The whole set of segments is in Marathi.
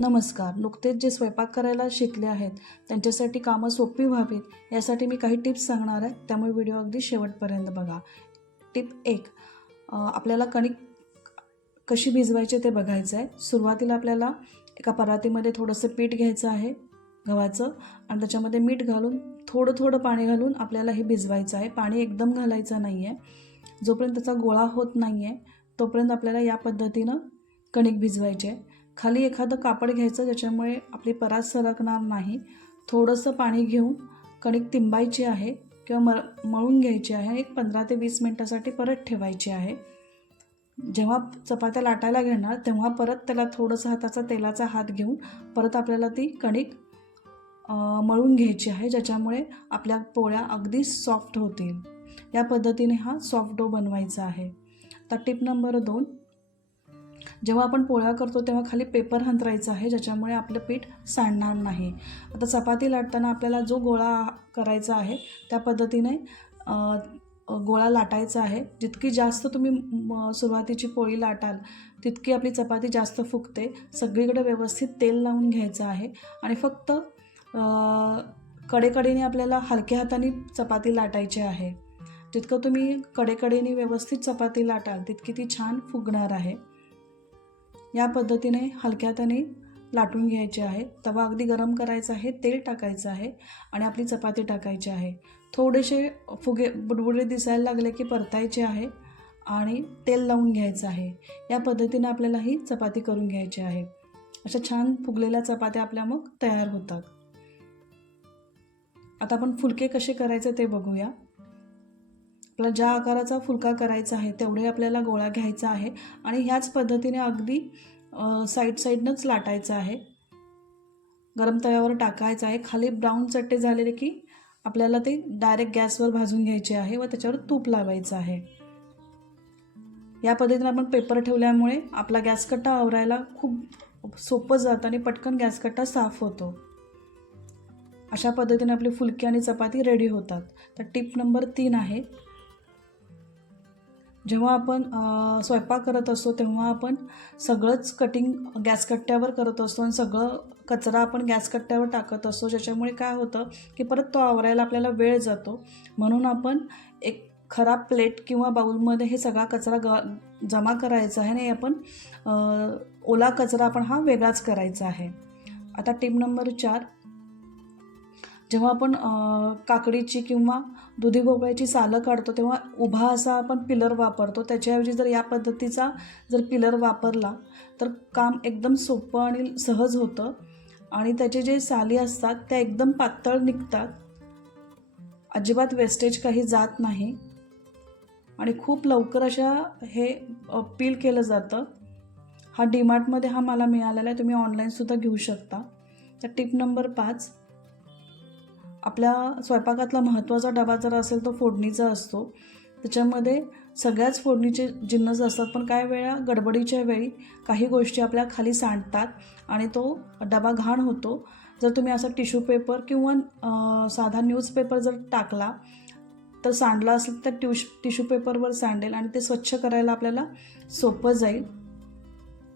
नमस्कार. नुकतेच जे स्वयंपाक करायला शिकले आहेत त्यांच्यासाठी कामं सोपी व्हावीत यासाठी मी काही टिप्स सांगणार आहे, त्यामुळे व्हिडिओ अगदी शेवटपर्यंत बघा. टिप 1, आपल्याला कणिक कशी भिजवायची ते बघायचं आहे. सुरुवातीला आपल्याला एका परातीमध्ये थोडंसं पीठ घ्यायचं आहे गव्हाचं आणि त्याच्यामध्ये मीठ घालून थोडं थोडं पाणी घालून आपल्याला हे भिजवायचं आहे. पाणी एकदम घालायचं नाही आहे. जोपर्यंत त्याचा गोळा होत नाही आहे तोपर्यंत आपल्याला या पद्धतीनं कणिक भिजवायचे आहे. खाली एखादं कापड घ्यायचं ज्याच्यामुळे आपली परात सरकणार नाही. थोडंसं पाणी घेऊन कणिक तिंबायची आहे किंवा मळून घ्यायची आहे. एक 15 ते 20 मिनटासाठी परत ठेवायची आहे. जेव्हा चपात्या लाटायला घेणार तेव्हा परत त्याला थोडंसं हाताचा तेलाचा हात घेऊन परत आपल्याला ती कणिक मळून घ्यायची आहे, ज्याच्यामुळे आपल्या पोळ्या अगदी सॉफ्ट होतील. या पद्धतीने हा सॉफ्ट डो बनवायचा आहे. आता टिप नंबर 2, जेव्हा आपण पोळ्या करतो तेव्हा खाली पेपर अंथरायचा आहे, ज्याच्यामुळे आपलं पीठ सांडणार नाही. आता चपाती लाटताना आपल्याला जो गोळा करायचा आहे त्या पद्धतीने गोळा लाटायचा आहे. जितकी जास्त तुम्ही सुरुवातीची पोळी लाटाल तितकी आपली चपाती जास्त फुगते. सगळीकडे व्यवस्थित तेल लावून घ्यायचं आहे आणि फक्त कडेकडेने आपल्याला हलक्या हाताने चपाती लाटायची आहे. जितकं तुम्ही कडेकडेने व्यवस्थित चपाती लाटाल तितकी ती छान फुगणार आहे. या पद्धतीने हलक्या हाताने लाटून घ्यायचे आहे. तवा अगदी गरम करायचा आहे, तेल टाकायचं आहे आणि आपली चपाती टाकायची आहे. थोडेसे फुगे बुडबुडे दिसायला लागले की परतायचे आहे आणि तेल लावून घ्यायचं आहे. या पद्धतीने आपल्याला ही चपाती करून घ्यायची आहे. अशा छान फुगलेल्या चपात्या आपल्या मग तयार होतात. आता आपण फुलके कसे करायचे ते बघूया. आपल्याला ज्या आकाराचा फुलका करायचा आहे तेवढे आपल्याला गोळा घ्यायचा आहे आणि ह्याच पद्धतीने अगदी साईडनंच लाटायचं आहे. गरम तव्यावर टाकायचं आहे. खाली ब्राऊन चट्टे झालेले की आपल्याला ते डायरेक्ट गॅसवर भाजून घ्यायचे आहे व त्याच्यावर तूप लावायचं आहे. या पद्धतीने आपण पेपर ठेवल्यामुळे आपला गॅसकट्टा आवरायला खूप सोपं जातं आणि पटकन गॅसकट्टा साफ होतो. अशा पद्धतीने आपली फुलकी आणि चपाती रेडी होतात. तर टिप नंबर 3 आहे, जेव्हा आपण स्वयंपाक करत असतो तेव्हा आपण सगळंच कटिंग गॅसकट्ट्यावर करत असतो आणि सगळं कचरा आपण गॅसकट्ट्यावर टाकत असतो, ज्याच्यामुळे काय होतं की परत तो आवरायला आपल्याला वेळ जातो. म्हणून आपण एक खराब प्लेट किंवा बाउलमध्ये हे सगळा कचरा जमा करायचा आहे आणि आपण ओला कचरा आपण हा वेगळाच करायचा आहे. आता टिप नंबर 4, जेव्हा आपण काकडीची किंवा दुधी भोपळ्याची सालं काढतो तेव्हा उभा असा आपण पिलर वापरतो. त्याच्याऐवजी जर या पद्धतीचा जर पिलर वापरला तर काम एकदम सोपं आणि सहज होतं आणि त्याचे जे साली असतात त्या एकदम पातळ निघतात. अजिबात वेस्टेज काही जात नाही आणि खूप लवकर अशा हे पील केलं जातं. हा डीमार्टमध्ये हा मला मिळालेला आहे, तुम्ही ऑनलाईनसुद्धा घेऊ शकता. तर टिप नंबर 5, आपल्या स्वयंपाकातला महत्त्वाचा डबा जर असेल तो फोडणीचा असतो. त्याच्यामध्ये सगळ्याच फोडणीचे जिन्नस असतात, पण काही वेळा गडबडीच्या वेळी काही गोष्टी आपल्या खाली सांडतात आणि तो डबा घाण होतो. जर तुम्ही असा टिश्यू पेपर किंवा साधा न्यूजपेपर जर टाकला तर सांडला असेल तर टिश्यू पेपरवर सांडेल आणि ते स्वच्छ करायला आपल्याला सोपं जाईल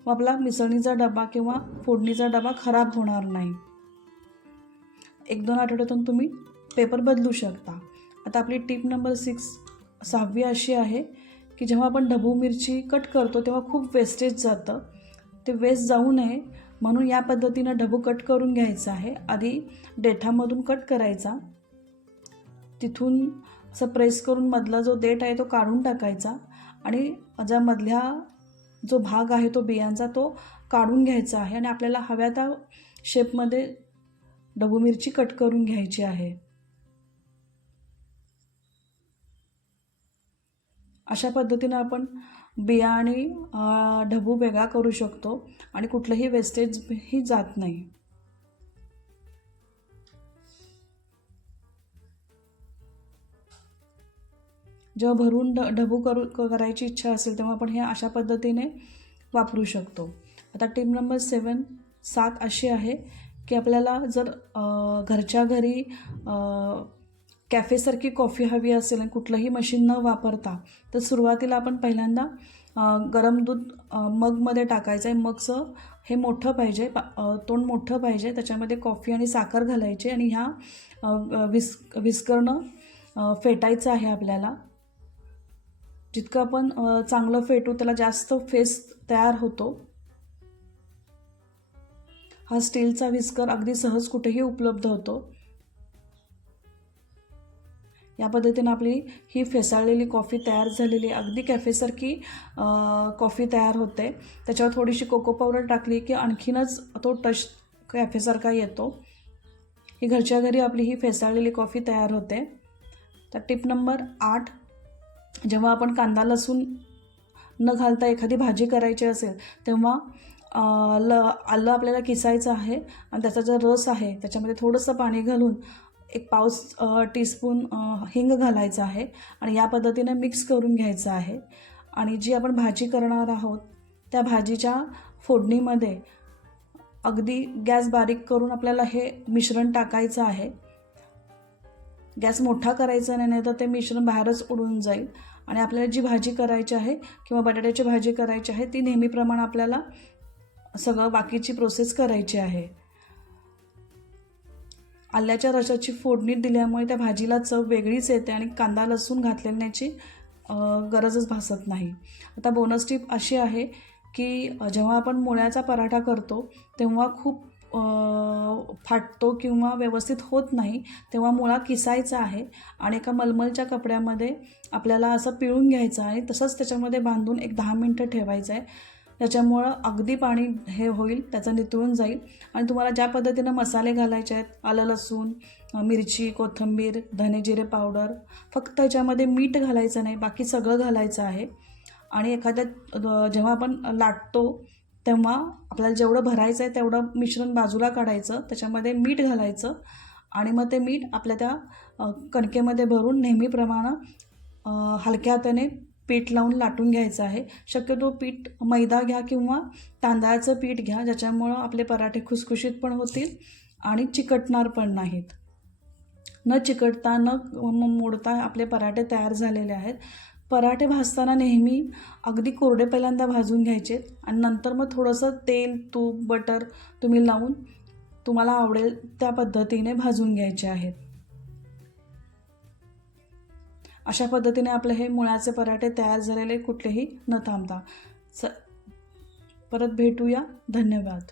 व आपला मिसळणीचा डबा किंवा फोडणीचा डबा खराब होणार नाही. 1-2 आठवड्यातून तुम्ही पेपर बदलू शकता. आता आपली टिप नंबर 6वी अशी आहे की जेव्हा आपण ढबू मिरची कट करतो तेव्हा खूप वेस्टेज जातं. ते वेस्ट जाऊ नये म्हणून या पद्धतीनं ढबू कट करून घ्यायचा आहे. आधी देठामधून कट करायचा, तिथून असं प्रेस करून मधला जो देठ आहे तो काढून टाकायचा आणि ज्या मधल्या जो भाग आहे तो बियांचा तो काढून घ्यायचा आहे आणि आपल्याला हव्या त्या शेपमध्ये ढबू मिरची कट करून घ्यायची आहे. अशा पद्धतीनं आपण बिया आणि ढबू वेगळा करू शकतो आणि कुठलंही वेस्टेजही जात नाही. जेव्हा भरून ढबू करायची इच्छा असेल तेव्हा आपण हे अशा पद्धतीने वापरू शकतो. आता टिप नंबर 7 अशी आहे की आपल्याला जर घरच्या घरी कॅफेसारखी कॉफी हवी असेल आणि कुठलंही मशीन न वापरता तर सुरुवातीला आपण पहिल्यांदा गरम दूध मगमध्ये टाकायचं आहे. मगचं हे मोठं पाहिजे, तोंड मोठं पाहिजे. त्याच्यामध्ये कॉफी आणि साखर घालायची आणि ह्या विस्करनं फेटायचं आहे आपल्याला. जितकं आपण चांगलं फेटू त्याला जास्त फेस तयार होतो. हा स्टीलचा विस्कर अगदी सहज कुठेही उपलब्ध होतो. या पद्धतीनं आपली ही फेसाळलेली कॉफी तयार झालेली, अगदी कॅफेसारखी कॉफी तयार होते. त्याच्यावर थोडीशी कोको पावडर टाकली की आणखीनच तो टच कॅफेसारखा येतो. ही घरच्या घरी आपली ही फेसाळलेली कॉफी तयार होते. तर टिप नंबर 8, जेव्हा आपण कांदा लसूण न घालता एखादी भाजी करायची असेल तेव्हा आलं आपल्याला किसायचं आहे आणि त्याचा जो रस आहे त्याच्यामध्ये थोडंसं पाणी घालून एक पाव टीस्पून हिंग घालायचं आहे आणि या पद्धतीने मिक्स करून घ्यायचं आहे. आणि जी आपण भाजी करणार आहोत त्या भाजीच्या फोडणीमध्ये अगदी गॅस बारीक करून आपल्याला हे मिश्रण टाकायचं आहे. गॅस मोठा करायचा नाही तर ते मिश्रण बाहेरच उडून जाईल. आणि आपल्याला जी भाजी करायची आहे किंवा बटाट्याची भाजी करायची आहे ती नेहमीप्रमाणे आपल्याला सगळं बाकीची प्रोसेस करायची आहे. आल्याच्या रसाची फोडणी दिल्यामुळे त्या भाजीला चव वेगळीच येते आणि कांदा लसूण घातलेल्याची गरजच भासत नाही. आता बोनस टिप अशी आहे की जेव्हा आपण मुळ्याचा पराठा करतो तेव्हा खूप फाटतो किंवा व्यवस्थित होत नाही, तेव्हा मुळा किसायचा आहे आणि एका मलमलच्या कपड्यामध्ये आपल्याला असं पिळून घ्यायचं आहे. तसंच त्याच्यामध्ये बांधून एक 10 मिनटं ठेवायचं आहे. त्याच्यामुळं अगदी पाणी हे होईल, त्याचं नितळून जाईल. आणि तुम्हाला ज्या पद्धतीनं मसाले घालायचे आहेत, आलं लसूण, मिरची, कोथिंबीर, धने जिरे पावडर, फक्त याच्यामध्ये मीठ घालायचं नाही, बाकी सगळं घालायचं आहे. आणि एखाद्या जेव्हा आपण लाटतो तेव्हा आपल्याला जेवढं भरायचं आहे तेवढं मिश्रण बाजूला काढायचं, त्याच्यामध्ये मीठ घालायचं आणि मग ते मीठ आपल्या त्या कणकेमध्ये भरून नेहमीप्रमाणे हलक्या हाताने पीठ लावून लाटून घ्यायचं आहे. शक्यतो पीठ मैदा घ्या किंवा तांदळाचं पीठ घ्या, ज्याच्यामुळं आपले पराठे खुसखुशीत पण होतील आणि चिकटणार पण नाहीत. न चिकटता न मोडता आपले पराठे तयार झालेले आहेत. पराठे भाजताना नेहमी अगदी कोरडे पहिल्यांदा भाजून घ्यायचे आणि नंतर मग थोडंसं तेल, तूप, बटर तुम्ही लावून तुम्हाला आवडेल त्या पद्धतीने भाजून घ्यायचे आहेत. अशा पद्धतीने आपले हे मुळ्याचे पराठे तयार झालेले, कुठलेही न थांबता. परत भेटूया. धन्यवाद.